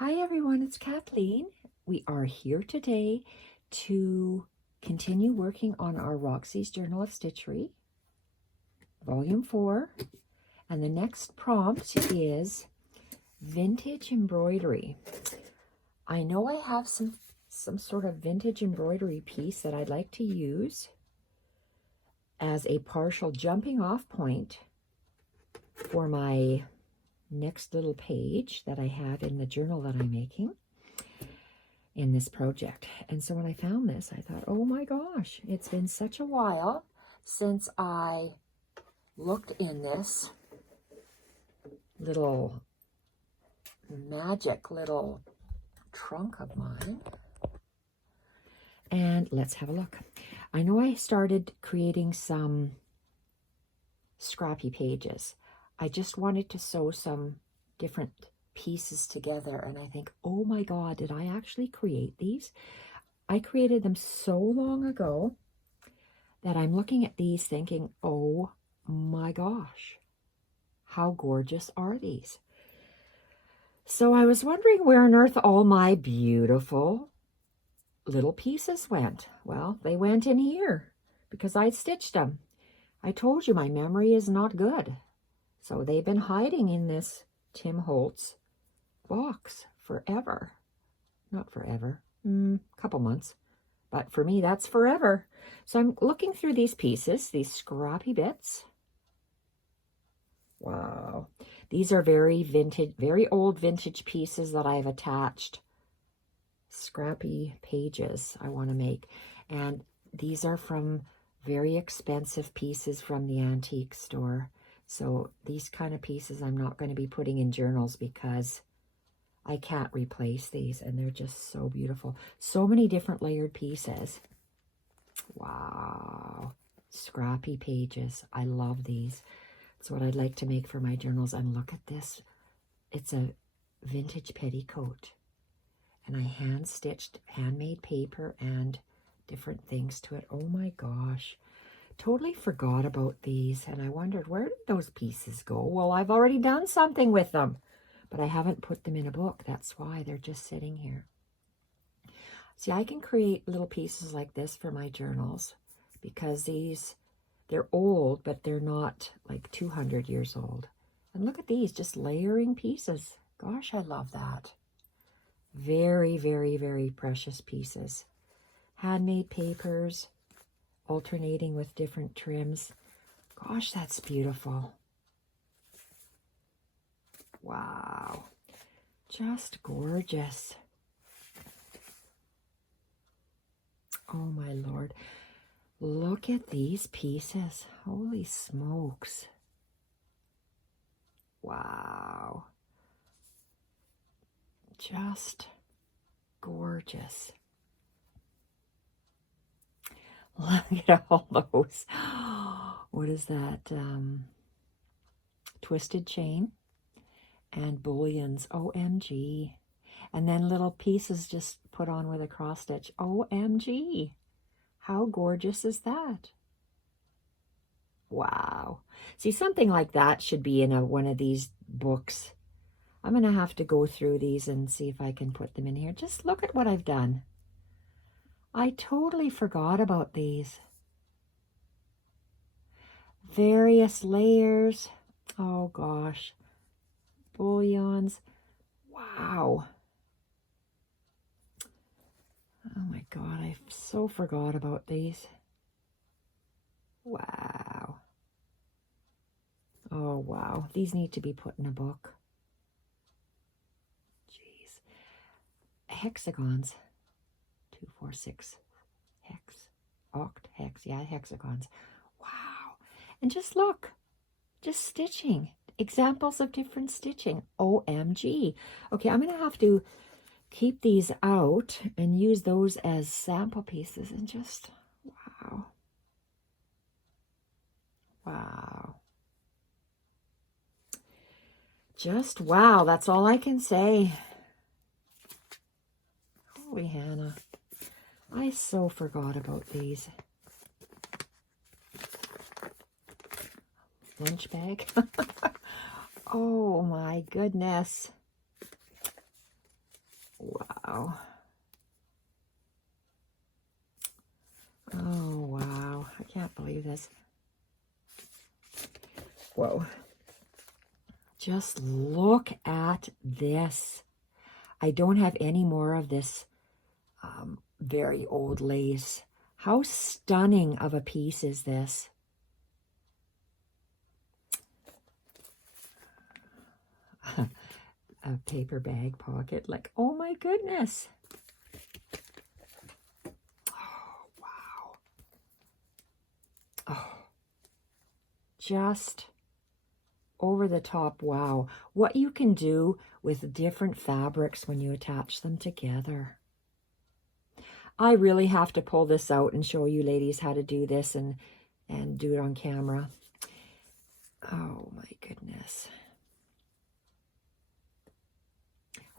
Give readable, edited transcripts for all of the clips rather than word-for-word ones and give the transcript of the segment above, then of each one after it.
Hi everyone, it's Kathleen. We are here today to continue working on our Roxys Journal of Stitchery, Volume 4. And the next prompt is vintage embroidery. I know I have some sort of vintage embroidery piece that I'd like to use as a partial jumping off point for my next little page that I have in the journal that I'm making in this project. And so when I found this, I thought, oh my gosh, it's been such a while since I looked in this little magic little trunk of mine. And let's have a look. I know I started creating some scrappy pages. I just wanted to sew some different pieces together, and I think, oh my God, did I actually create these? I created them so long ago that I'm looking at these thinking, oh my gosh, how gorgeous are these? So I was wondering where on earth all my beautiful little pieces went. Well, they went in here because I stitched them. I told you my memory is not good. So they've been hiding in this Tim Holtz box forever. Not forever, couple months. But for me, that's forever. So I'm looking through these pieces, these scrappy bits. Wow. These are very vintage, very old vintage pieces that I've attached. Scrappy pages I want to make. And these are from very expensive pieces from the antique store. So these kind of pieces I'm not going to be putting in journals because I can't replace these, and they're just so beautiful. So many different layered pieces. Wow. Scrappy pages. I love these. It's what I'd like to make for my journals. And look at this. It's a vintage petticoat. And I hand-stitched handmade paper and different things to it. Oh my gosh. Totally forgot about these, and I wondered, where did those pieces go? Well, I've already done something with them, but I haven't put them in a book. That's why they're just sitting here. See, I can create little pieces like this for my journals because they're old, but they're not like 200 years old. And look at these, just layering pieces. Gosh, I love that. Very, very, very precious pieces. Handmade papers, alternating with different trims. Gosh, that's beautiful. Wow. Just gorgeous. Oh my Lord. Look at these pieces. Holy smokes. Wow. Just gorgeous. Look at all those. What is that? Twisted chain and bullions. OMG. And then little pieces just put on with a cross stitch. OMG. How gorgeous is that? Wow. See, something like that should be in one of these books. I'm going to have to go through these and see if I can put them in here. Just look at what I've done. I totally forgot about these. Various layers. Oh gosh. Bullions. Wow. Oh my God, I so forgot about these. Wow. Oh wow. These need to be put in a book. Jeez. Hexagons. 2, 4, 6. Hex. Oct. Hex. Yeah, hexagons. Wow. And just look. Just stitching. Examples of different stitching. OMG. Okay, I'm going to have to keep these out and use those as sample pieces and just, wow. Wow. Just wow. That's all I can say. Holy Hannah. I so forgot about these. Lunch bag. Oh my goodness. wow. Oh, wow. I can't believe this. Whoa. Just look at this. I don't have any more of this very old lace. How stunning of a piece is this? A paper bag pocket. Like, oh my goodness. Oh, wow. Oh, just over the top. Wow. What you can do with different fabrics when you attach them together. I really have to pull this out and show you ladies how to do this and do it on camera. Oh my goodness.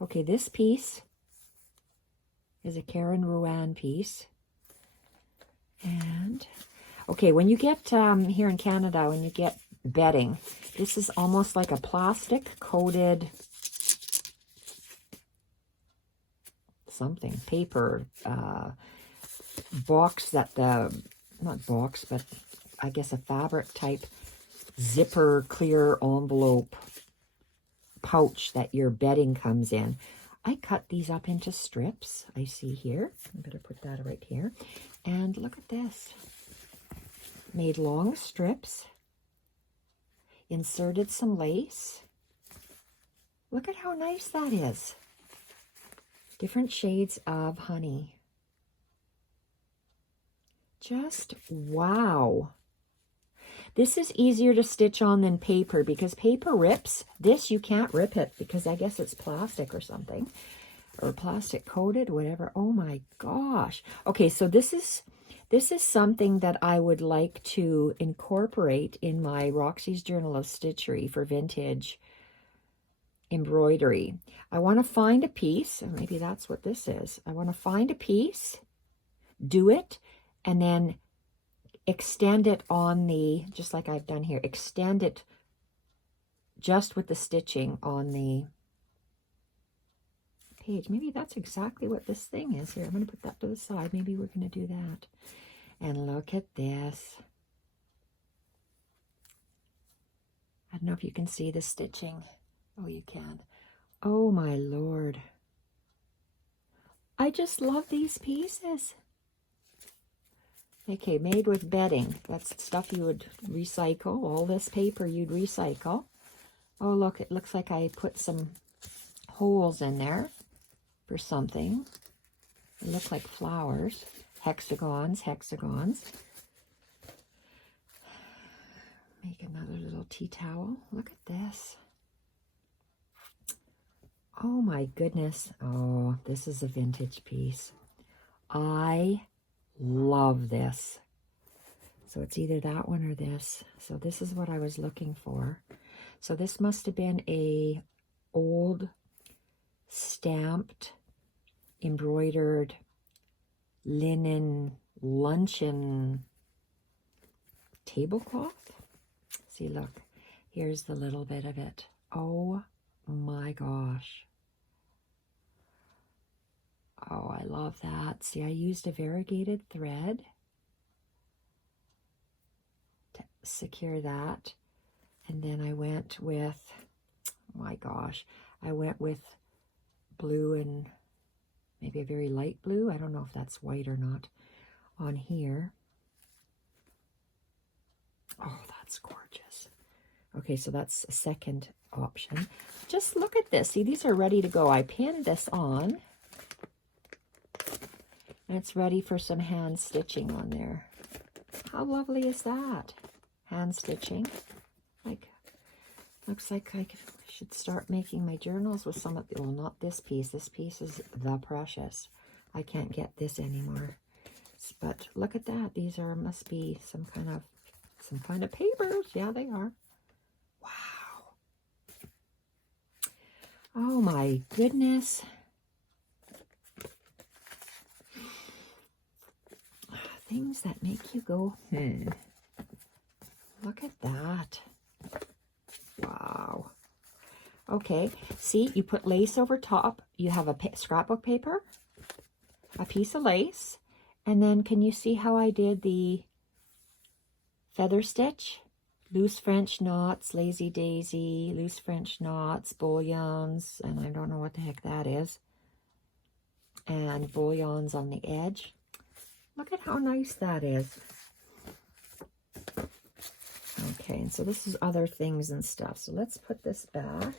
Okay, this piece is a Karen Ruan piece. And, okay, when you get here in Canada, when you get bedding, this is almost like a plastic coated something, paper box that not box, but I guess a fabric type zipper clear envelope pouch that your bedding comes in. I cut these up into strips. I see here. I better put that right here. And look at this. Made long strips. Inserted some lace. Look at how nice that is. Different shades of honey. Just wow. This is easier to stitch on than paper because paper rips. This, you can't rip it because I guess it's plastic or something. Or plastic coated, whatever. Oh my gosh. Okay, so this is something that I would like to incorporate in my Roxy's Journal of Stitchery for vintage embroidery. I want to find a piece, or maybe that's what this is. I want to find a piece, do it, and then extend it on the, just like I've done here, extend it just with the stitching on the page. Maybe that's exactly what this thing is here. I'm going to put that to the side. Maybe we're going to do that. And look at this. I don't know if you can see the stitching. Oh, you can. Oh, my Lord. I just love these pieces. Okay, made with bedding. That's stuff you would recycle. All this paper you'd recycle. Oh, look, it looks like I put some holes in there for something. They look like flowers. Hexagons, hexagons. Make another little tea towel. Look at this. Oh my goodness. Oh, this is a vintage piece. I love this. So it's either that one or this. So this is what I was looking for. So this must have been a old stamped, embroidered linen luncheon tablecloth. See, look, here's the little bit of it. Oh my gosh. Oh, I love that. See, I used a variegated thread to secure that. And then I went with, oh my gosh, I went with blue and maybe a very light blue. I don't know if that's white or not on here. Oh, that's gorgeous. Okay, so that's a second option. Just look at this. See, these are ready to go. I pinned this on. And it's ready for some hand stitching on there. How lovely is that? Hand stitching. Like, looks like I should start making my journals with some of the, well, not this piece. This piece is the precious. I can't get this anymore. But look at that. These are, must be some kind of papers. Yeah, they are. Wow. Oh my goodness. Things that make you go, Look at that. Wow. Okay, see, you put lace over top. You have a scrapbook paper, a piece of lace, and then can you see how I did the feather stitch? Loose French knots, lazy daisy, loose French knots, bullions, and I don't know what the heck that is. And bullions on the edge. Look at how nice that is. Okay, and so this is other things and stuff. So let's put this back.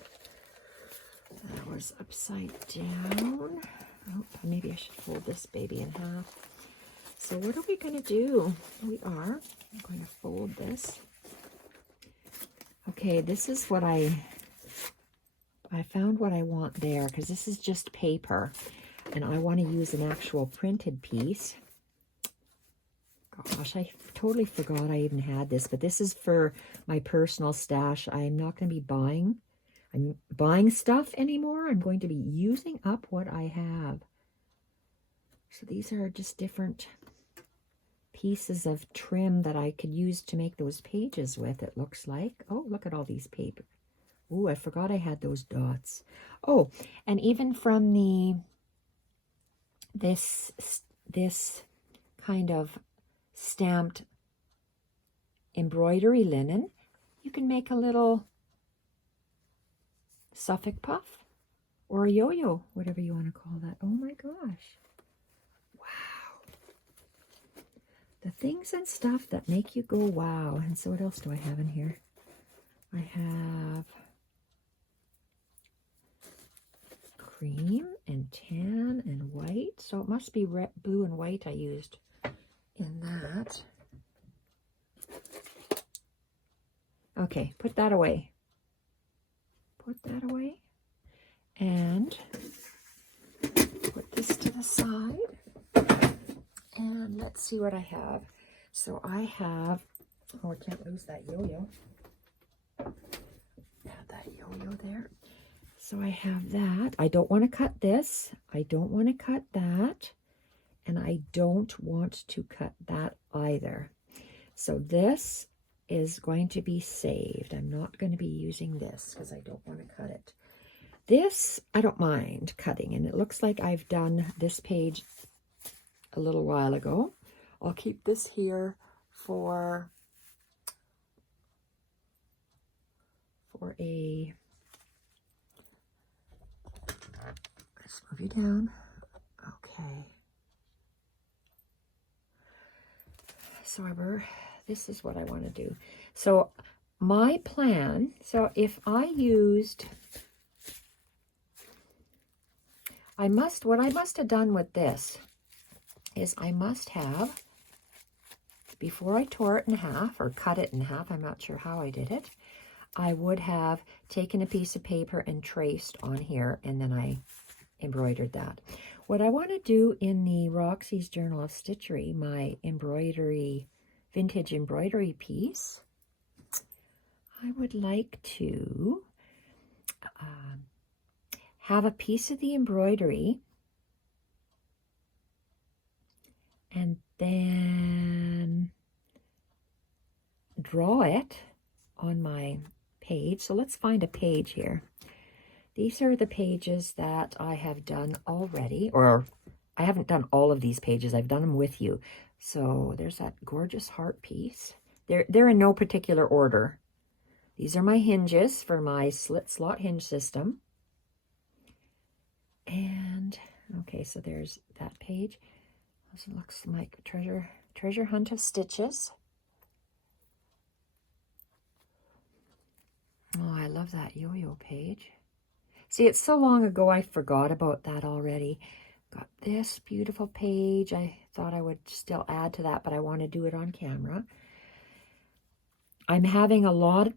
That was upside down. Oh, maybe I should fold this baby in half. So what are we going to do? I'm going to fold this. Okay, this is what I found what I want there, because this is just paper. And I want to use an actual printed piece. Gosh, I totally forgot I even had this, but this is for my personal stash. I'm not going to be buying stuff anymore. I'm going to be using up what I have. So these are just different pieces of trim that I could use to make those pages with, it looks like. Oh, look at all these paper. Oh, I forgot I had those dots. Oh, and even from this kind of stamped embroidery linen, you can make a little Suffolk puff or a yo-yo, whatever you want to call that. Oh my gosh. Wow. The things and stuff that make you go wow. And so what else do I have in here? I have cream and tan and white. So it must be red, blue and white I used in that. Okay, put that away. Put that away. And put this to the side. And let's see what I have. So I have, oh, I can't lose that yo-yo. Add that yo-yo there. So I have that. I don't want to cut this. I don't want to cut that. And I don't want to cut that either. So this is going to be saved. I'm not going to be using this because I don't want to cut it. This, I don't mind cutting. And it looks like I've done this page a little while ago. I'll keep this here for a, let's move you down. Okay. So this is what I want to do. So my plan, so if I used, what I must have done with this is I must have, before I tore it in half or cut it in half, I'm not sure how I did it, I would have taken a piece of paper and traced on here, and then I embroidered that. What I want to do in the Roxys Journal of Stitchery, my embroidery, vintage embroidery piece, I would like to have a piece of the embroidery and then draw it on my page. So let's find a page here. These are the pages that I have done already, or I haven't done all of these pages. I've done them with you. So there's that gorgeous heart piece. They're in no particular order. These are my hinges for my slit slot hinge system. And okay, so there's that page. This looks like treasure hunt of stitches. Oh, I love that yo-yo page. See, it's so long ago I forgot about that already. Got this beautiful page. I thought I would still add to that, but I want to do it on camera. I'm having a lot,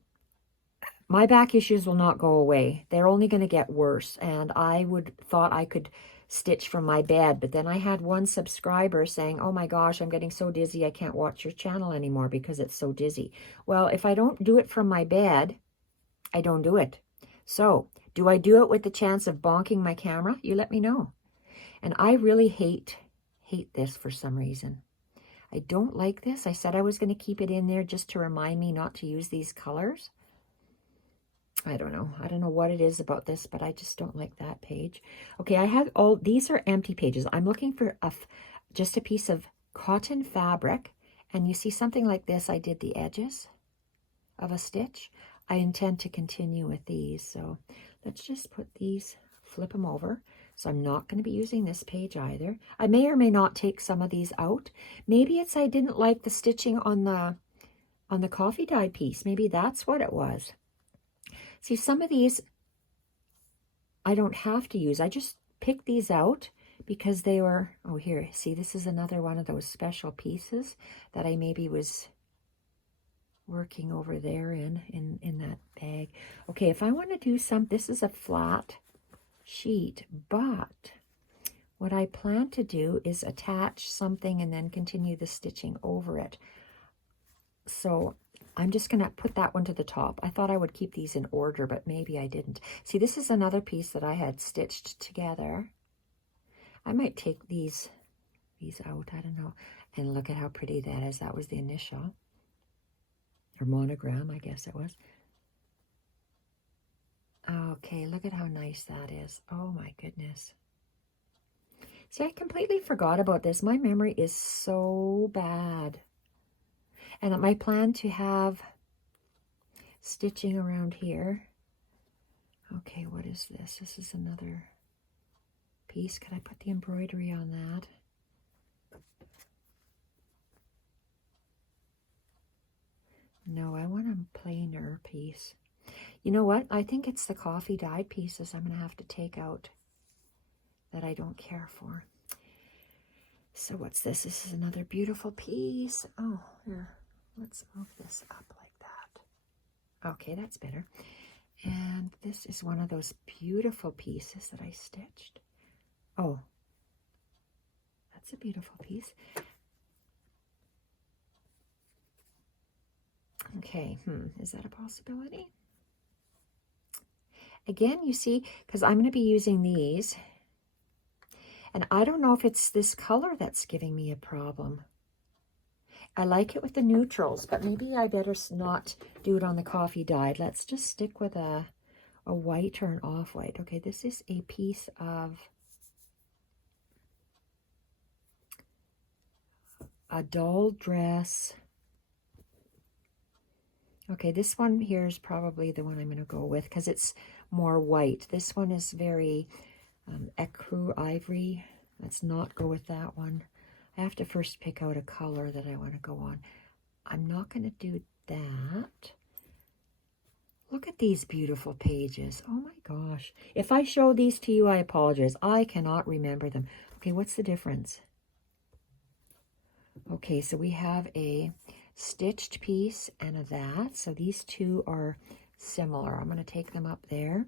my back issues will not go away. They're only going to get worse. And I thought I could stitch from my bed, but then I had one subscriber saying, oh my gosh, I'm getting so dizzy I can't watch your channel anymore because it's so dizzy. Well, if I don't do it from my bed, I don't do it. So, do I do it with the chance of bonking my camera? You let me know. And I really hate this for some reason. I don't like this. I said I was going to keep it in there just to remind me not to use these colors. I don't know. I don't know what it is about this, but I just don't like that page. Okay, I have all, these are empty pages. I'm looking for just a piece of cotton fabric. And you see something like this, I did the edges of a stitch. I intend to continue with these. So let's just put these, flip them over. So I'm not going to be using this page either. I may or may not take some of these out. Maybe it's I didn't like the stitching on the coffee dye piece. Maybe that's what it was. See, some of these I don't have to use. I just picked these out because they were, oh, here, see, this is another one of those special pieces that I maybe was working over there in that bag. Okay, if I want to do this is a flat sheet, but what I plan to do is attach something and then continue the stitching over it. So I'm just going to put that one to the top. I thought I would keep these in order, but maybe I didn't. See, this is another piece that I had stitched together. I might take these out, I don't know. And look at how pretty that is. That was the initial, or monogram, I guess it was. Okay, look at how nice that is. Oh my goodness. See, I completely forgot about this. My memory is so bad. And my plan to have stitching around here. Okay, what is this? This is another piece. Can I put the embroidery on that? No, I want a plainer piece. You know what? I think it's the coffee dyed pieces I'm going to have to take out that I don't care for. So what's this? This is another beautiful piece. Oh, here. Let's move this up like that. Okay, that's better. And this is one of those beautiful pieces that I stitched. Oh, that's a beautiful piece. Okay, is that a possibility? Again, you see, because I'm going to be using these, and I don't know if it's this color that's giving me a problem. I like it with the neutrals, but maybe I better not do it on the coffee dyed. Let's just stick with a white or an off-white. Okay, this is a piece of a doll dress. Okay, this one here is probably the one I'm going to go with because it's more white. This one is very ecru ivory. Let's not go with that one. I have to first pick out a color that I want to go on. I'm not going to do that. Look at these beautiful pages. Oh my gosh. If I show these to you, I apologize. I cannot remember them. Okay, what's the difference? Okay, so we have a stitched piece and a that. So these two are similar. I'm going to take them up there.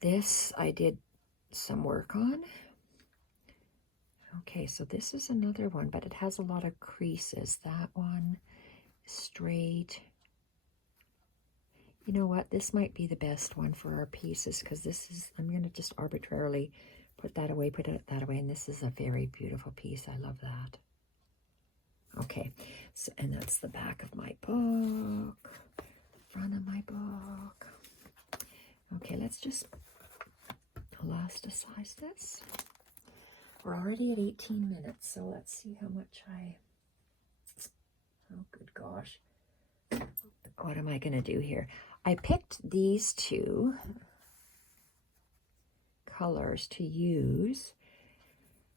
This I did some work on. Okay, so this is another one, but it has a lot of creases. That one, straight. You know what? This might be the best one for our pieces because this is, I'm going to just arbitrarily put that away, put it that away, and this is a very beautiful piece. I love that. Okay, so, and that's the back of my book, front of my book. Okay, let's just elasticize this. We're already at 18 minutes, so let's see how much oh, good gosh. What am I going to do here? I picked these two colors to use.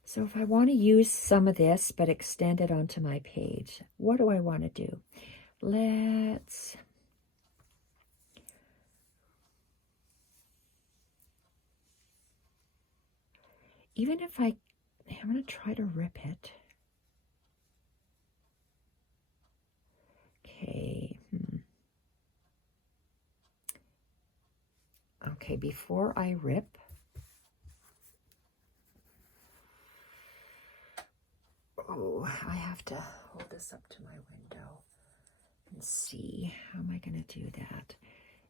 So if I want to use some of this, but extend it onto my page, what do I want to do? Let's... Even if I'm going to try to rip it. Okay. Okay, before I rip, oh, I have to hold this up to my window and see. How am I going to do that?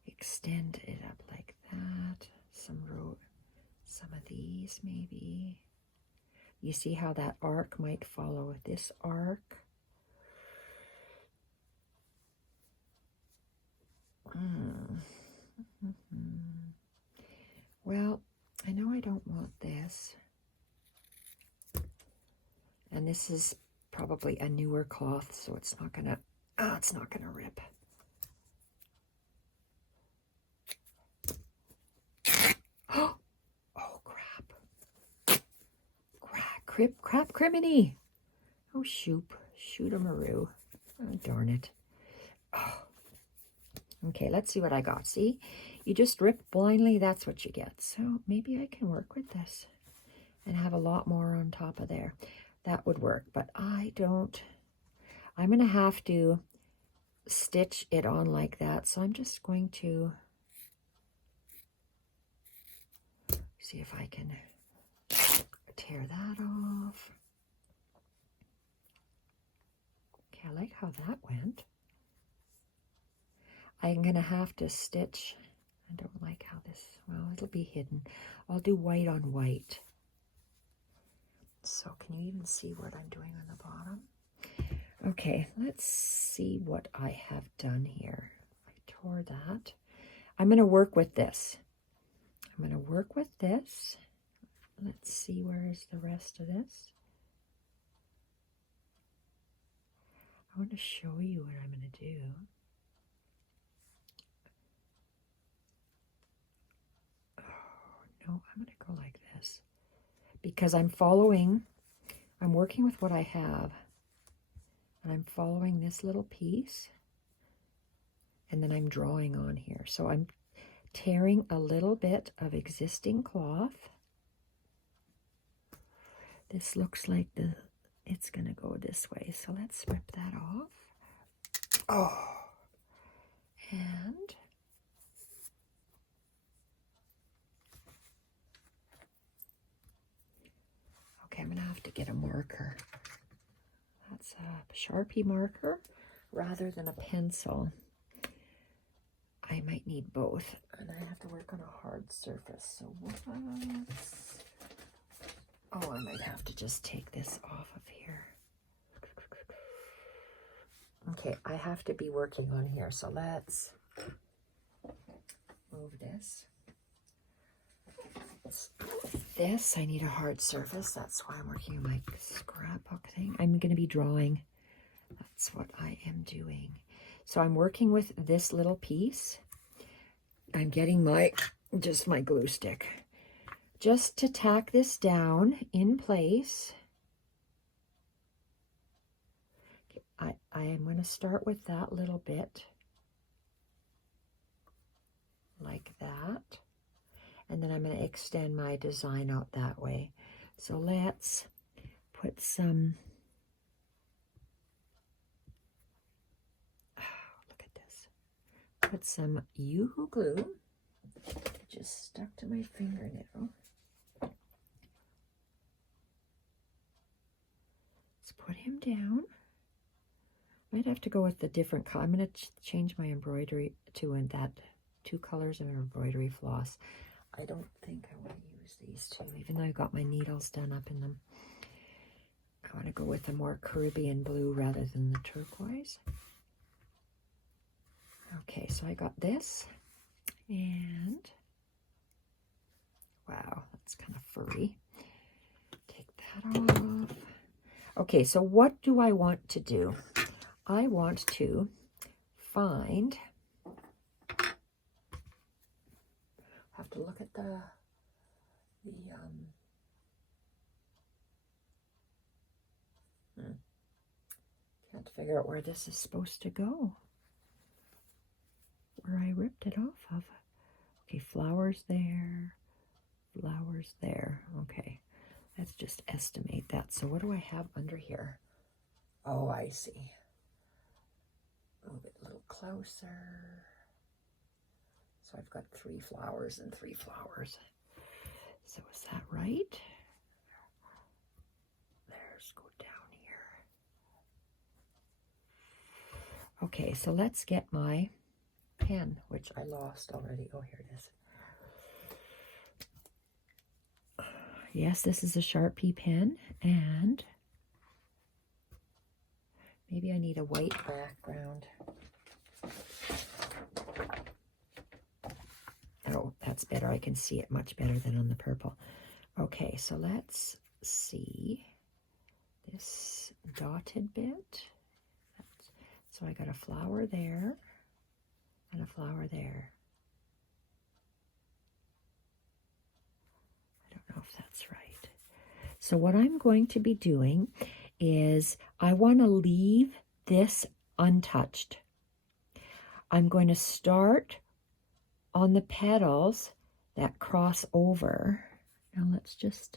Extend it up like that. Some of these maybe. You see how that arc might follow this arc? Well, I know I don't want this. And this is probably a newer cloth, so it's not gonna, it's not gonna rip. Oh, crap. Crap, criminy. Oh, shoot-a-maroo. Oh, darn it. Oh. Okay, let's see what I got. See, you just rip blindly, that's what you get. So maybe I can work with this and have a lot more on top of there. That would work, but I don't. I'm going to have to stitch it on like that. So I'm just going to see if I can tear that off. Okay, I like how that went. I'm going to have to stitch. I don't like how this, well, it'll be hidden. I'll do white on white. So can you even see what I'm doing on the bottom? Okay, let's see what I have done here. I tore that. I'm going to work with this. I'm going to work with this. Let's see, where is the rest of this? I want to show you what I'm going to do. Oh, no, I'm going to go like this. Because I'm working with what I have. And I'm following this little piece. And then I'm drawing on here. So I'm tearing a little bit of existing cloth. This looks like it's going to go this way. So let's rip that off. Oh. And okay, I'm going to have to get a marker. That's a Sharpie marker rather than a pencil. I might need both, and I have to work on a hard surface. So oh, I might have to just take this off of here. Okay, I have to be working on here, so let's move this. This, I need a hard surface. That's why I'm working on my scrapbook thing. I'm going to be drawing. That's what I am doing. So I'm working with this little piece. I'm getting just my glue stick. Just to tack this down in place. I am going to start with that little bit. Like that. And then I'm going to extend my design out that way. So let's put some, look at this. Put some Yoo-hoo glue. Just stuck to my fingernail. Let's put him down. Might have to go with the different color. I'm going to change my embroidery to that 2 colors of embroidery floss. I don't think I want to use these 2, even though I've got my needles done up in them. I want to go with a more Caribbean blue rather than the turquoise. Okay, so I got this, and wow, that's kind of furry. Take that off. Okay, so what do I want to do? I want to find, have to look at the can't figure out where this is supposed to go. Where I ripped it off of. Okay, flowers there, flowers there. Okay, let's just estimate that. So what do I have under here? Oh, I see. Move it a little closer. So I've got 3 flowers and 3 flowers. So is that right? Let's go down here. Okay, so let's get my pen, which I lost already. Oh, here it is. Yes, this is a Sharpie pen, and maybe I need a white background. that's better. I can see it much better than on the purple. Okay, so let's see this dotted bit. So I got a flower there and a flower there. I don't know if that's right. So what I'm going to be doing is I want to leave this untouched. I'm going to start on the petals that cross over. Now let's just,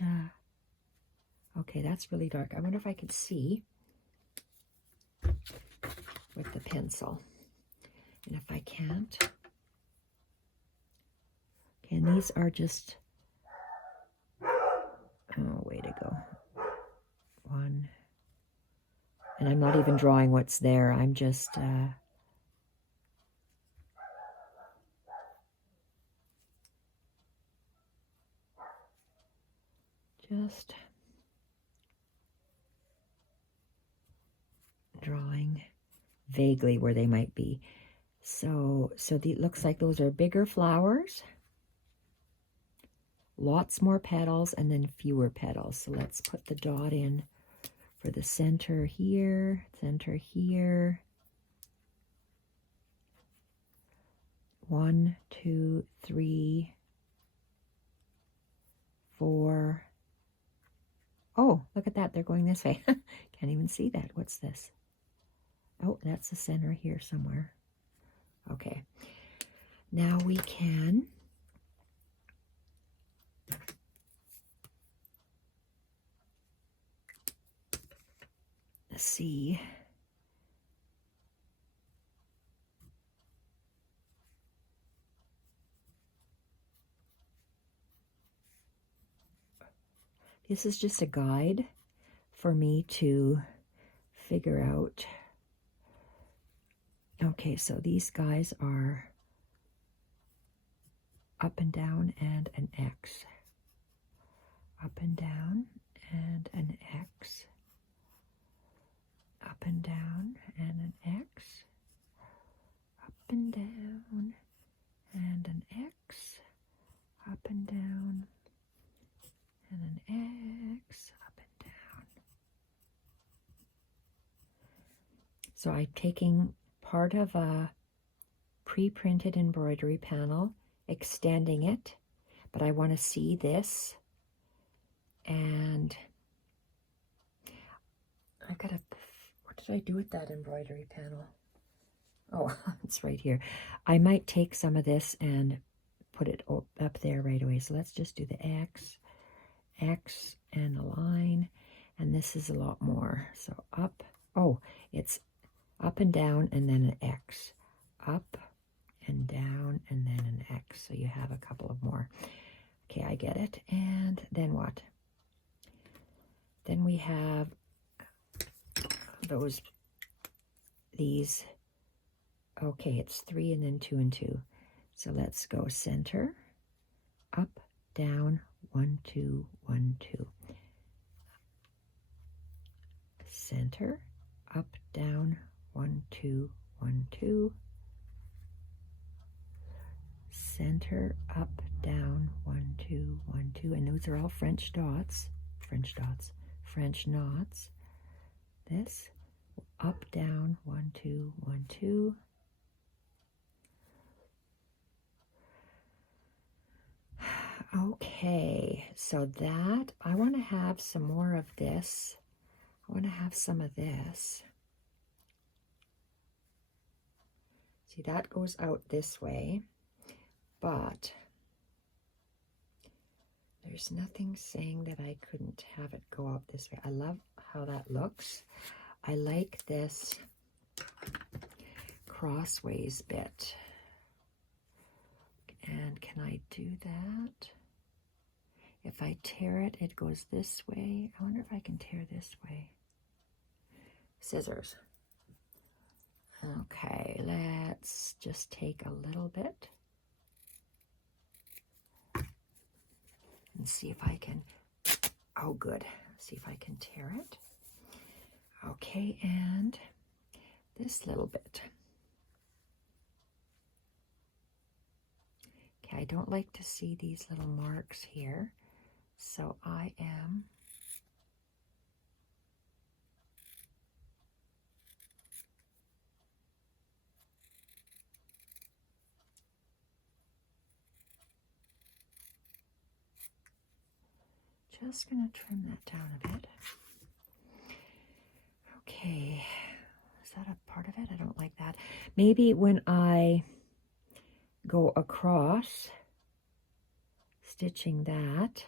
okay, that's really dark. I wonder if I could see with the pencil. And if I can't, okay, and these are just, oh, way to go. One, and I'm not even drawing what's there. I'm just, drawing vaguely where they might be. So it looks like those are bigger flowers, lots more petals, and then fewer petals. So let's put the dot in for the center here, center here. 1, 2, 3, 4. Oh, look at that. They're going this way. Can't even see that. What's this? Oh, that's the center here somewhere. Okay. Now we can see. This is just a guide for me to figure out. Okay, so these guys are up and down and an X. Up and down and an X. Up and down and an X. Up and down and an X. Up and down and an X. Up and down. So I'm taking part of a pre-printed embroidery panel, extending it, but I want to see this, and I gotta, what did I do with that embroidery panel? Oh, it's right here. I might take some of this and put it up there right away. So let's just do the X, X, and a line, and this is a lot more. So up, oh, it's up and down, and then an X. Up and down, and then an X. So you have a couple of more. Okay, I get it. And then what? Then we have these. Okay, it's 3 and then 2 and 2. So let's go center, up, down, 1, 2, 1, 2. Center, up, down, 1, 2, 1, 2. Center, up, down, 1, 2, 1, 2. And those are all French dots, French knots. This, up, down, 1, 2, 1, 2. Okay, so that, I want to have some more of this. I want to have some of this. See, that goes out this way, but there's nothing saying that I couldn't have it go out this way. I love how that looks. I like this crossways bit. And can I do that? If I tear it, it goes this way. I wonder if I can tear this way. Scissors. Okay, let's just take a little bit and see if I can, oh good, see if I can tear it. Okay, and this little bit. Okay, I don't like to see these little marks here, so I am just going to trim that down a bit. Okay, is that a part of it? I don't like that. Maybe when I go across, stitching that,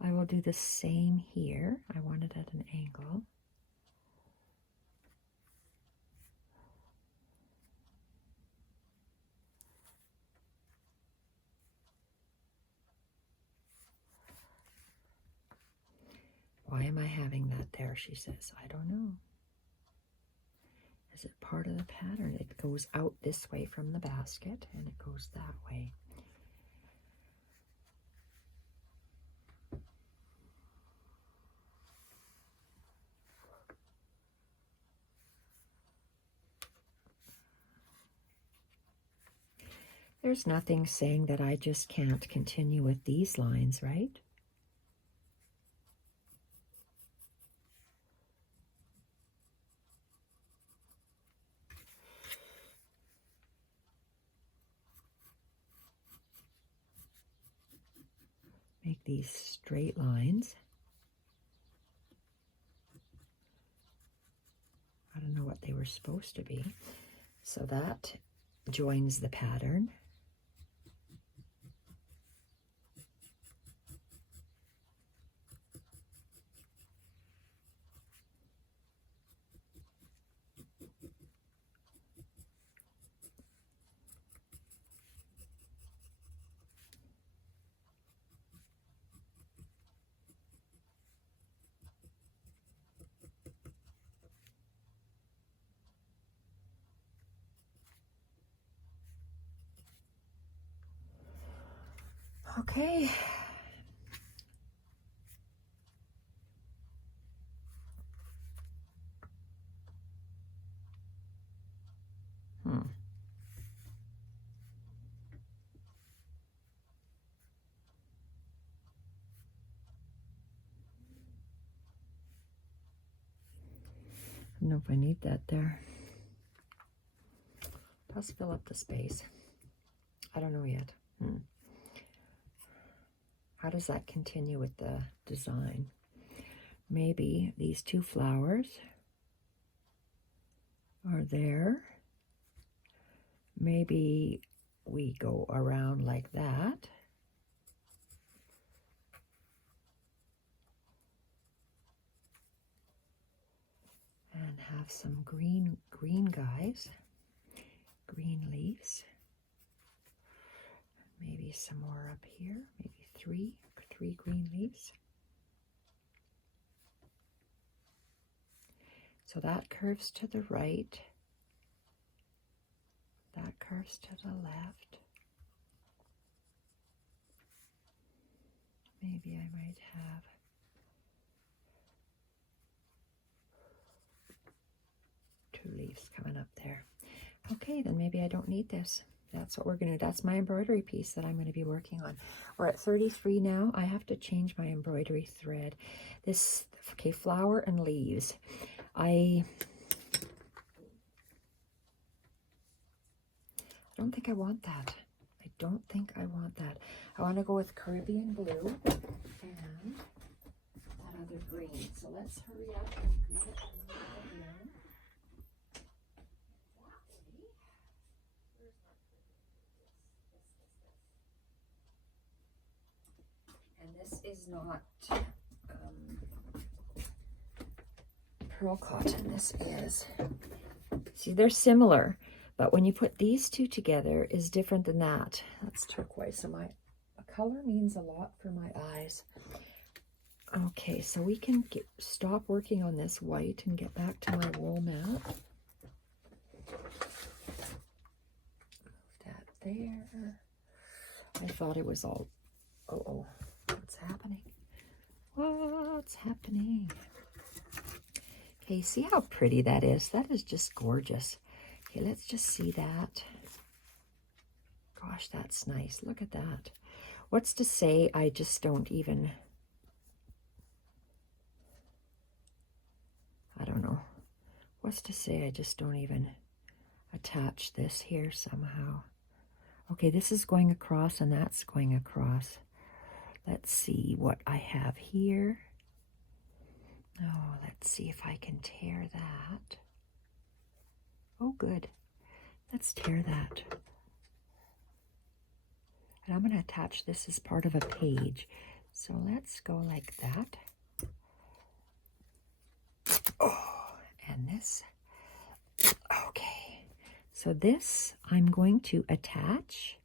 I will do the same here. I want it at an angle. Why am I having that there, she says. I don't know. Is it part of the pattern? It goes out this way from the basket, and it goes that way. There's nothing saying that I just can't continue with these lines, right? Make these straight lines. I don't know what they were supposed to be. So that joins the pattern. Okay. I don't know if I need that there. Let's fill up the space. I don't know yet. How does that continue with the design? Maybe these two flowers are there. Maybe we go around like that. And have some green guys, green leaves. Maybe some more up here, maybe three green leaves. So that curves to the right, that curves to the left. Maybe I might have two leaves coming up there. Okay, then maybe I don't need this. That's what we're going to, that's my embroidery piece that I'm going to be working on. We're at 33 now. I have to change my embroidery thread. This, okay, flower and leaves. I don't think I want that. I don't think I want that. I want to go with Caribbean blue and that other green. So let's hurry up and get it in. And this is not pearl cotton. This is, see, they're similar, but when you put these two together is different than that. That's turquoise, so my color means a lot for my eyes. Okay, so we can stop working on this white and get back to my wool mat. Move that there. I thought it was all, oh, what's happening? What's happening? Okay, see how pretty that is? That is just gorgeous. Okay, let's just see that. God, gosh, that's nice. Look at that. What's to say I just don't even, I don't know. What's to say I just don't even attach this here somehow? Okay, this is going across and that's going across. Let's see what I have here. Oh, let's see if I can tear that. Oh, good. Let's tear that. And I'm going to attach this as part of a page. So let's go like that. Oh, and this. Okay. So this I'm going to attach.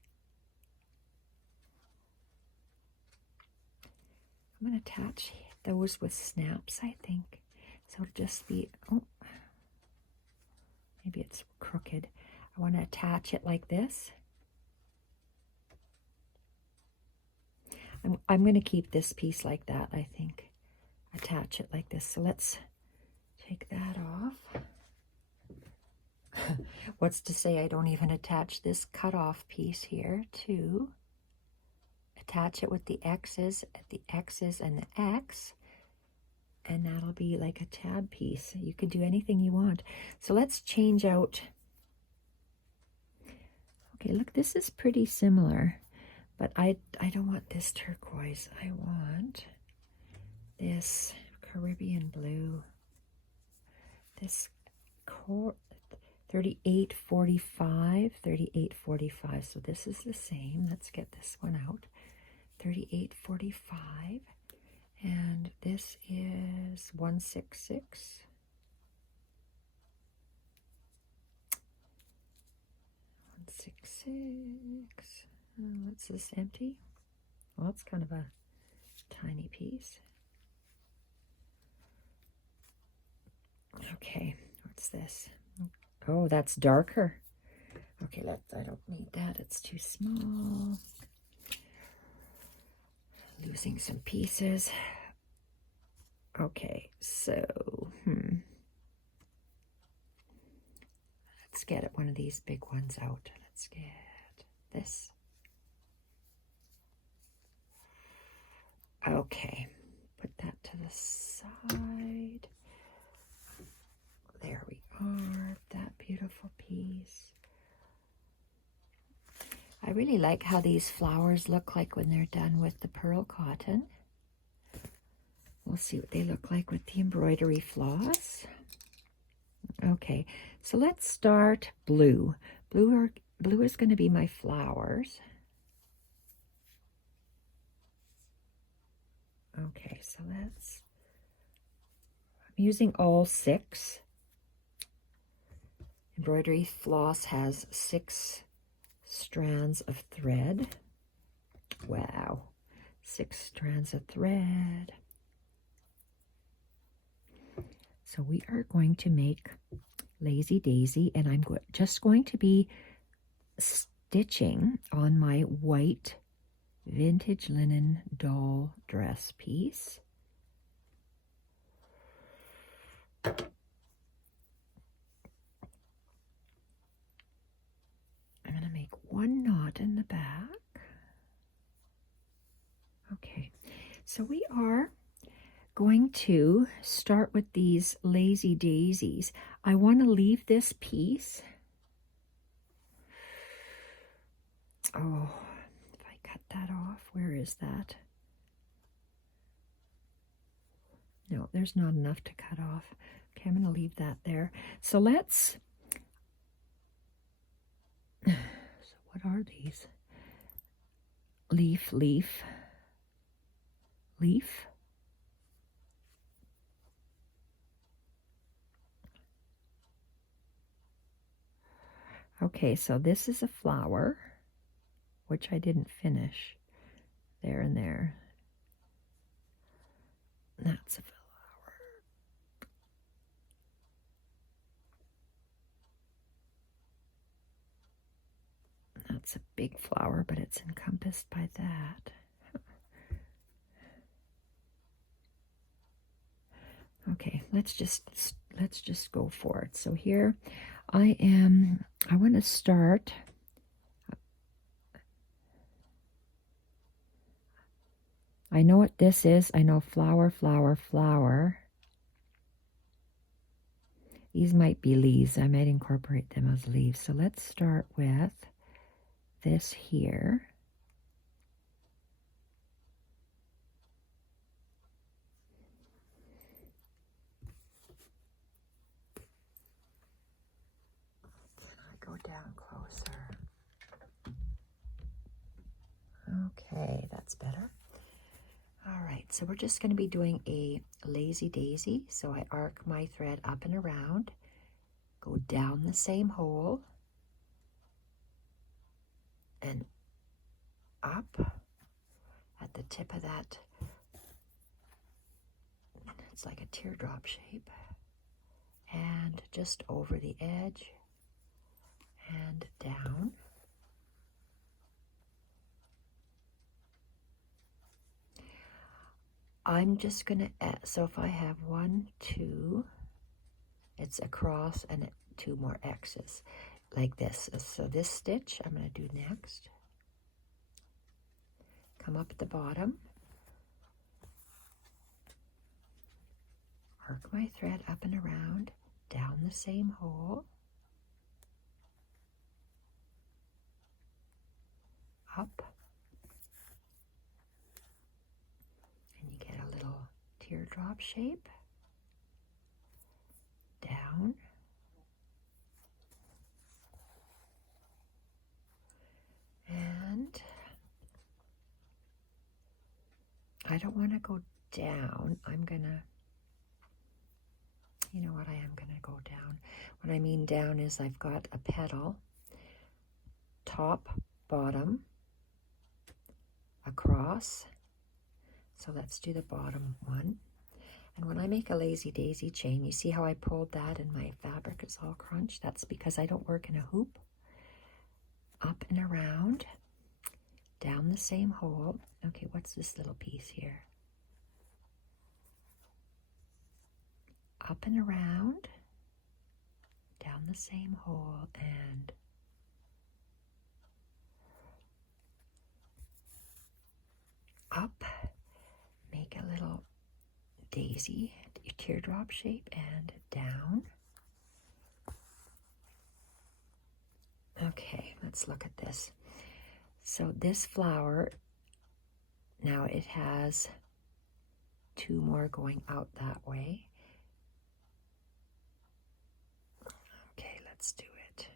I'm going to attach those with snaps, I think. So it'll just be, oh, maybe it's crooked. I want to attach it like this. I'm going to keep this piece like that, I think. Attach it like this. So let's take that off. What's to say I don't even attach this cutoff piece here too. Attach it with the X's, the X's and the X. And that'll be like a tab piece. You can do anything you want. So let's change out. Okay, look, this is pretty similar. But I don't want this turquoise. I want this Caribbean blue. This 3845, 3845. So this is the same. Let's get this one out. 3845. And this is 166. 166. What's this, empty? Well, it's kind of a tiny piece. Okay, what's this? Oh, that's darker. Okay, I don't need that. It's too small. Losing some pieces. Okay, so, let's get one of these big ones out. Let's get this. Okay, put that to the side. There we are, that beautiful piece. I really like how these flowers look like when they're done with the pearl cotton. We'll see what they look like with the embroidery floss. Okay, so let's start blue. Blue is going to be my flowers. Okay, so I'm using all 6. Embroidery floss has 6 strands of thread. Wow, 6 strands of thread. So we are going to make Lazy Daisy, and I'm just going to be stitching on my white vintage linen doll dress piece. I'm going to make 1 knot in the back. Okay, so we are going to start with these Lazy Daisies. I want to leave this piece. Oh, if I cut that off, where is that? No, there's not enough to cut off. Okay, I'm going to leave that there. So let's, so what are these? Leaf, leaf, leaf. Okay, so this is a flower, which I didn't finish. There and there. That's a flower. That's a big flower, but it's encompassed by that. Okay, let's just go for it. So here I want to start I know what this is. I know flower, flower, flower. These might be leaves. I might incorporate them as leaves. So let's start with this here. Go down closer. Okay, that's better. All right, so we're just going to be doing a lazy daisy. So I arc my thread up and around, go down the same hole, and up at the tip of that. It's like a teardrop shape. And just over the edge and down. I'm just going to add, so if I have 1, 2, it's across and 2 more X's like this. So this stitch I'm going to do next. Come up at the bottom, arc my thread up and around, down the same hole, up, and you get a little teardrop shape, down, and I don't want to go down. I'm gonna, you know what, I am gonna go down. What I mean down is I've got a petal, top, bottom, across. So let's do the bottom one. And when I make a lazy daisy chain, you see how I pulled that and my fabric is all crunched? That's because I don't work in a hoop. Up and around, down the same hole. Okay, what's this little piece here? Up and around, down the same hole, and up. Make a little daisy, teardrop shape, and down. Okay, let's look at this. So this flower, now it has 2 more going out that way. Okay, let's do it.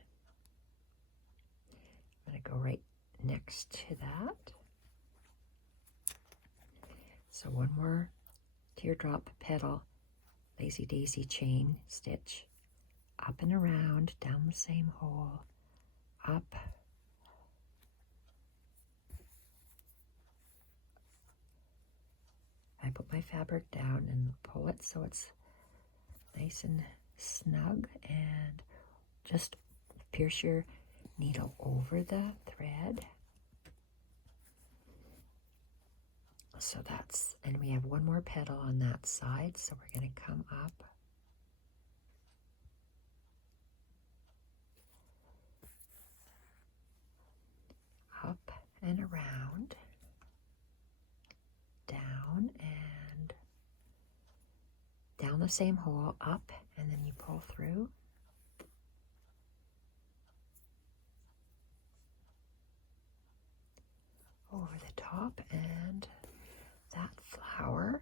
I'm going to go right next to that. So 1 more teardrop petal, lazy daisy chain stitch, up and around, down the same hole, up, I put my fabric down and pull it so it's nice and snug, and just pierce your needle over the thread. So that's, and we have 1 more petal on that side, so we're going to come up and around, down and down the same hole, up, and then you pull through. Over the top, and that flower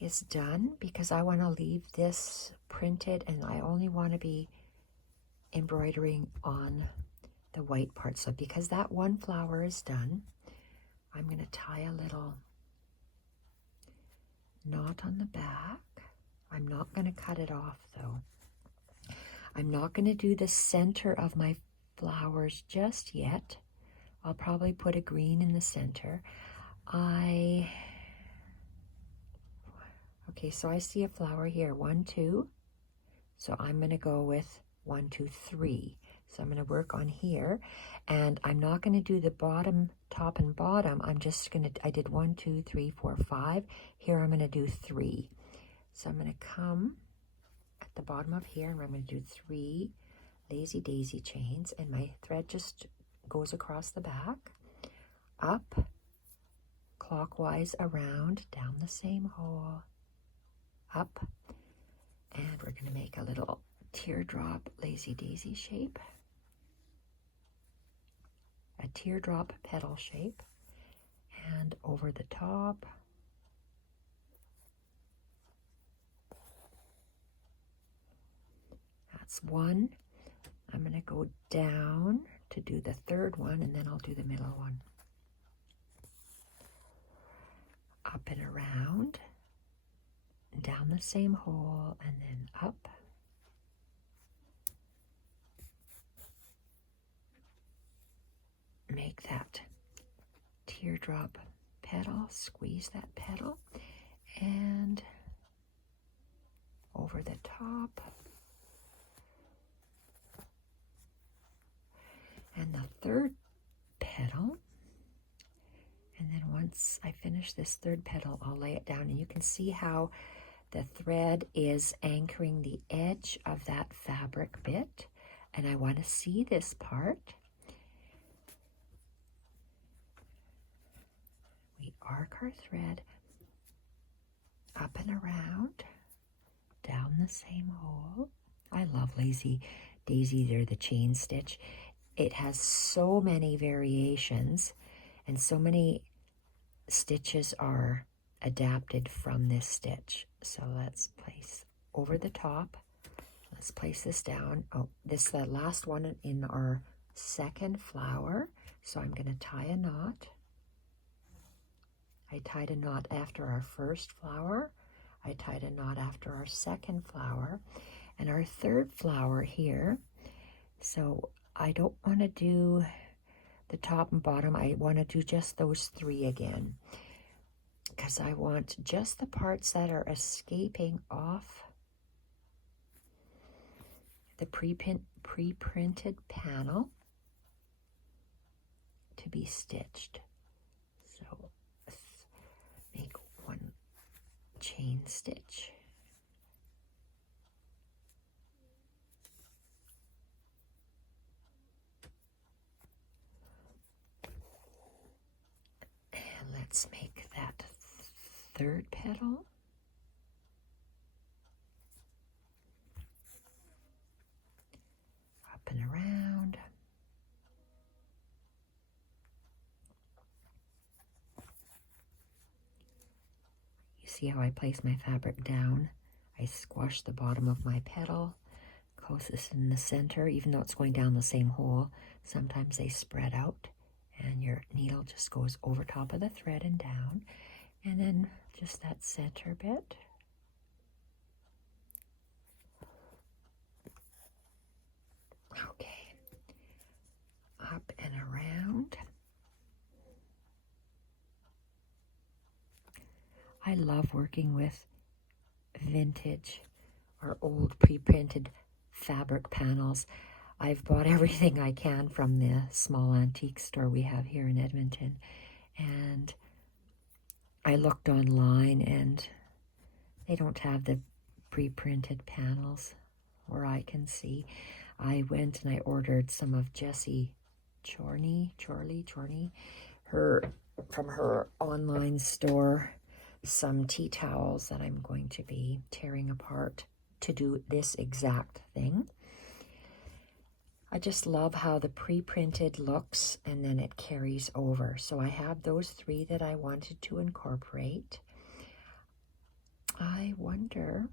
is done because I want to leave this printed and I only want to be embroidering on the white part. So because that 1 flower is done, I'm going to tie a little knot on the back. I'm not going to cut it off though. I'm not going to do the center of my flowers just yet. I'll probably put a green in the center. Okay, so I see a flower here, 1, 2. So I'm going to go with 1, 2, 3. So I'm going to work on here, and I'm not going to do the bottom, top and bottom. I'm just going to, I did 1, 2, 3, 4, 5. Here I'm going to do 3. So I'm going to come at the bottom of here, and I'm going to do 3 lazy daisy chains, and my thread just goes across the back, up, clockwise around, down the same hole, up, and we're going to make a little teardrop lazy daisy shape, a teardrop petal shape, and over the top. That's one. I'm going to go down to do the third one, and then I'll do the middle one. Up and around, down the same hole, and then up. Make that teardrop petal, squeeze that petal, and over the top. And the third petal, and then once I finish this third petal, I'll lay it down, and you can see how the thread is anchoring the edge of that fabric bit, and I want to see this part. We arc our thread up and around, down the same hole. I love Lazy Daisy, or the chain stitch. It has so many variations, and so many stitches are adapted from this stitch. So let's place over the top. Let's place this down. Oh, this is the last one in our second flower. So I'm going to tie a knot. I tied a knot after our first flower. I tied a knot after our second flower. And our third flower here. So I don't want to do the top and bottom. I want to do just those three again, because I want just the parts that are escaping off the pre-printed panel to be stitched. So let's make one chain stitch. Let's make that third petal. Up and around. You see how I place my fabric down? I squash the bottom of my petal closest in the center, even though it's going down the same hole. Sometimes they spread out, and your needle just goes over top of the thread and down, and then just that center bit. Okay, up and around. I love working with vintage or old pre-printed fabric panels. I've bought everything I can from the small antique store we have here in Edmonton, and I looked online, and they don't have the pre-printed panels where I can see. I went and I ordered some of Jessie Chorney, from her online store, some tea towels that I'm going to be tearing apart to do this exact thing. I just love how the pre-printed looks, and then it carries over. So I have those three that I wanted to incorporate. I wonder,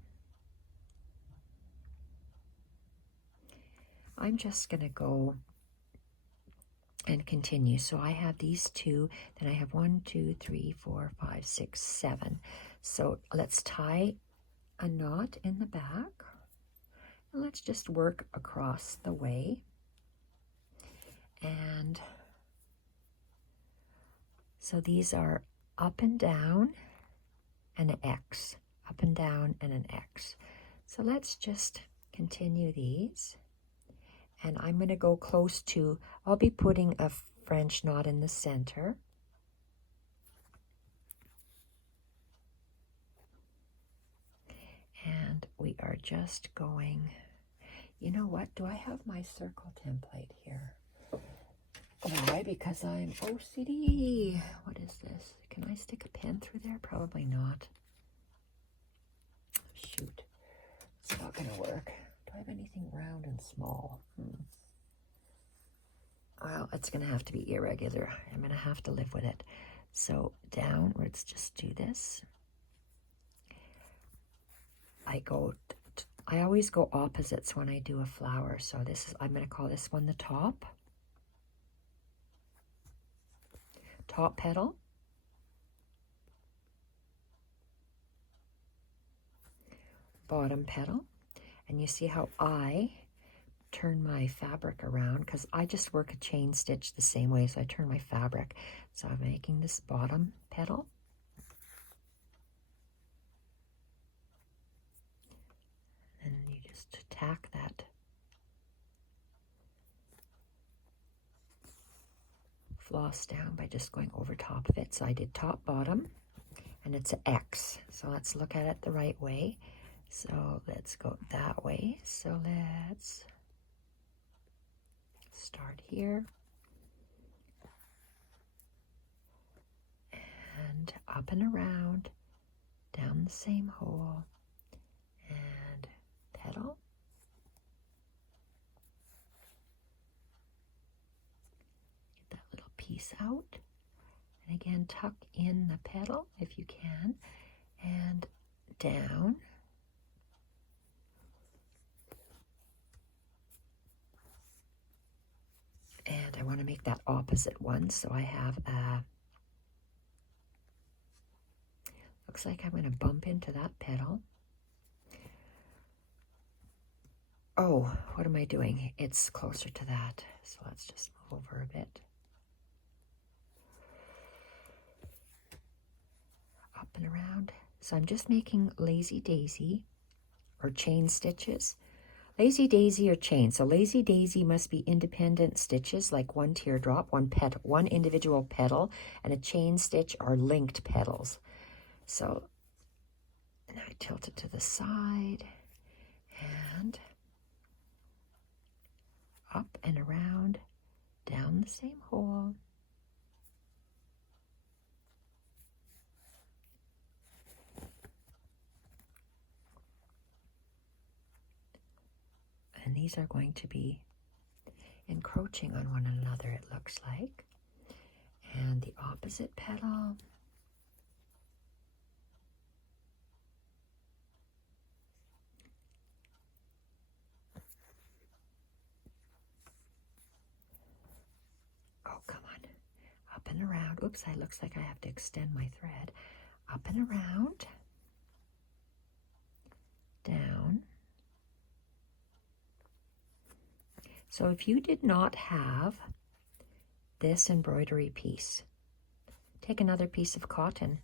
I'm just going to go and continue. So I have these two, then I have 1, 2, 3, 4, 5, 6, 7. So let's tie a knot in the back, and let's just work across the way. And so these are up and down and an X, up and down and an X. So let's just continue these. And I'm going to go close to, I'll be putting a French knot in the center. And we are just going, you know what, do I have my circle template here? Why? Because I'm OCD. What is this? Can I stick a pen through there? Probably not. Shoot. It's not going to work. Do I have anything round and small? Well, it's going to have to be irregular. I'm going to have to live with it. So down, let's just do this. I always go opposites when I do a flower. So this is, I'm going to call this one the top. Top petal. Bottom petal. And you see how I turn my fabric around, because I just work a chain stitch the same way, so I turn my fabric. So I'm making this bottom petal. And you just tack that floss down by just going over top of it. So I did top, bottom, and it's an X. So let's look at it the right way. So let's go that way. So let's start here. And up and around, down the same hole, and petal. Get that little piece out. And again, tuck in the petal if you can, and down. And I want to make that opposite one, so I have a, looks like I'm going to bump into that petal. Oh, what am I doing? It's closer to that, so let's just move over a bit. Up and around. So I'm just making lazy daisy or chain stitches. Lazy daisy or chain. So lazy daisy must be independent stitches, like one teardrop, one individual petal, and a chain stitch are linked petals. So now I tilt it to the side and up and around, down the same hole. And these are going to be encroaching on one another, it looks like. And the opposite petal. Oh, come on. Up and around. Oops, it looks like I have to extend my thread. Up and around. Down. So if you did not have this embroidery piece, take another piece of cotton,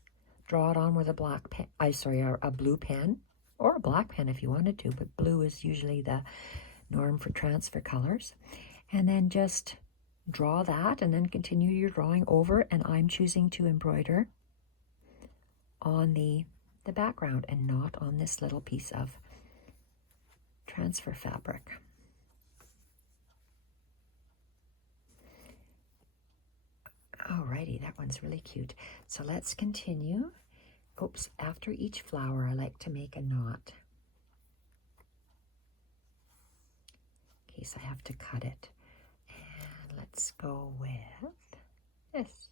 draw it on with a black pen, a blue pen, or a black pen if you wanted to, but blue is usually the norm for transfer colors. And then just draw that and then continue your drawing over, and I'm choosing to embroider on the background and not on this little piece of transfer fabric. Alrighty, that one's really cute. So let's continue. Oops, after each flower, I like to make a knot in case I have to cut it. And let's go with this.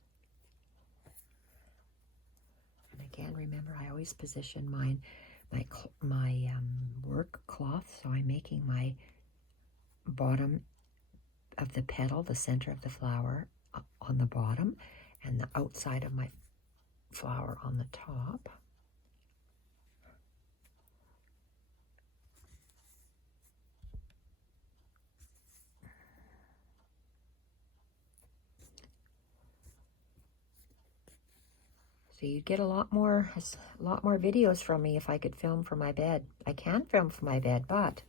And again, remember, I always position my work cloth, so I'm making my bottom of the petal, the center of the flower, on the bottom, and the outside of my flower on the top. So you'd get a lot more videos from me if I could film from my bed. I can film from my bed, but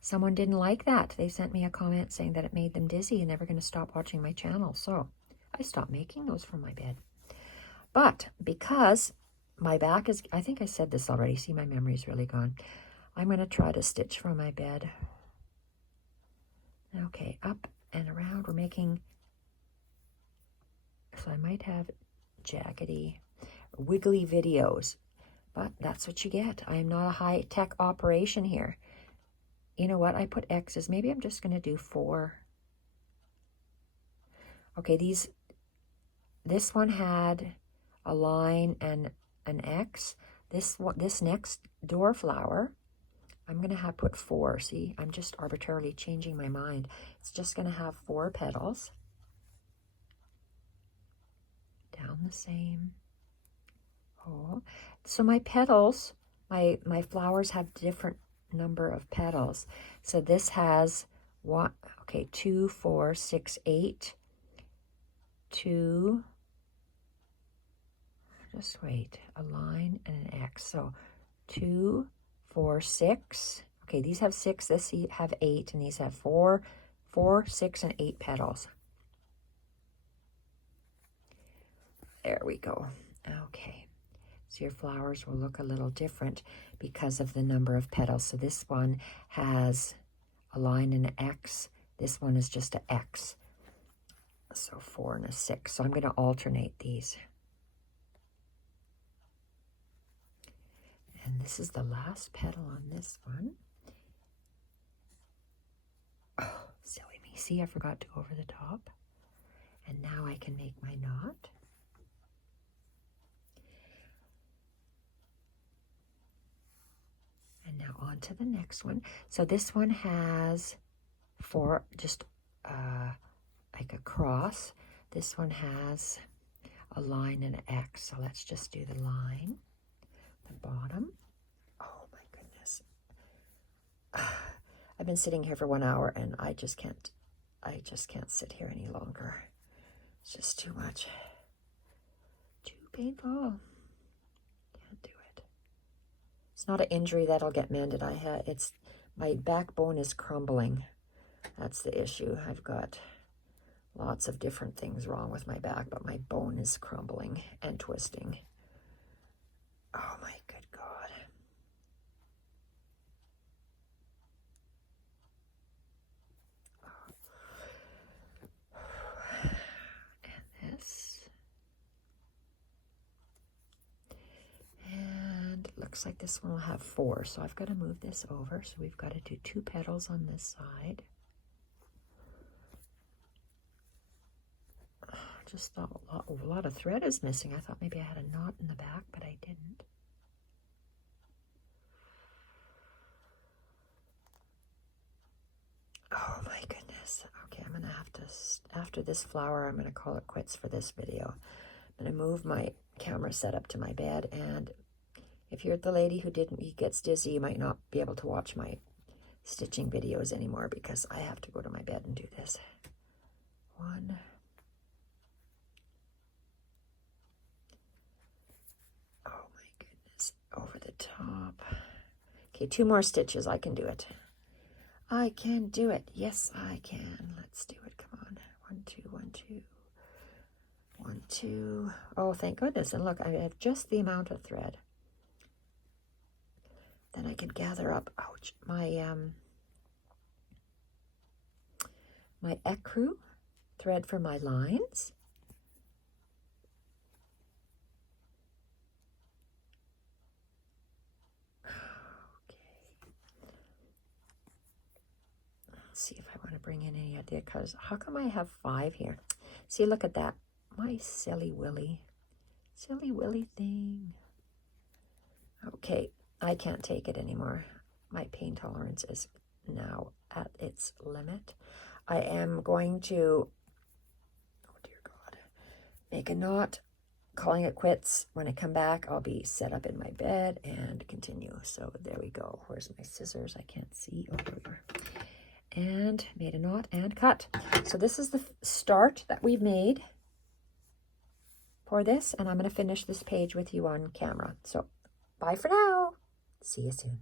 someone didn't like that. They sent me a comment saying that it made them dizzy and they were going to stop watching my channel. So I stopped making those from my bed. But because my back is, I think I said this already. See, my memory's really gone. I'm going to try to stitch from my bed. Okay, up and around. We're making, so I might have jaggedy, wiggly videos, but that's what you get. I am not a high-tech operation here. You know what? I put X's. Maybe I'm just going to do 4. Okay, this one had a line and an X. This next door flower, I'm going to have put 4. See, I'm just arbitrarily changing my mind. It's just going to have 4 petals. Down the same hole. So my petals, my flowers have different number of petals. So this has 1, okay, 2, 4, 6, 8, 2, just wait, a line and an X. So 2, 4, 6. Okay, these have 6, this have 8, and these have 4, 6, and 8 petals. There we go. Okay, so your flowers will look a little different because of the number of petals. So this one has a line and an X. This one is just an X. So 4 and a 6. So I'm going to alternate these. And this is the last petal on this one. Oh, silly me. See, I forgot to go over the top. And now I can make my knot. And now on to the next one. So this one has 4, just like a cross. This one has a line and an X. So let's just do the line, the bottom. Oh my goodness. I've been sitting here for 1 hour and I just can't sit here any longer. It's just too much. Too painful. Can't do it. It's not an injury that'll get mended. It's my backbone is crumbling. That's the issue. I've got lots of different things wrong with my back, but my bone is crumbling and twisting. Oh my good God. And this. And it looks like this one will have 4. So I've got to move this over. So we've got to do 2 petals on this side. Just thought a lot of thread is missing. I thought maybe I had a knot in the back, but I didn't. Oh my goodness. Okay, I'm gonna have to, after this flower, I'm gonna call it quits for this video. I'm gonna move my camera setup to my bed, and if you're the lady who gets dizzy, you might not be able to watch my stitching videos anymore because I have to go to my bed and do this. 1. Oh my goodness, over the top. Okay, 2 more stitches, I can do it. I can do it. Yes, I can. Let's do it. Come on. 1, 2, 1, 2. 1, 2. Oh, thank goodness. And look, I have just the amount of thread. Then I can gather up, ouch, my ecru thread for my lines. See if I want to bring in any idea, because how come I have 5 here? See, look at that. My silly willy thing. Okay, I can't take it anymore. My pain tolerance is now at its limit. I am going to, oh dear God, make a knot, calling it quits. When I come back, I'll be set up in my bed and continue. So there we go. Where's my scissors? I can't see. Oh, there we are. And made a knot and cut. So this is the start that we've made for this, and I'm going to finish this page with you on camera. So bye for now. See you soon.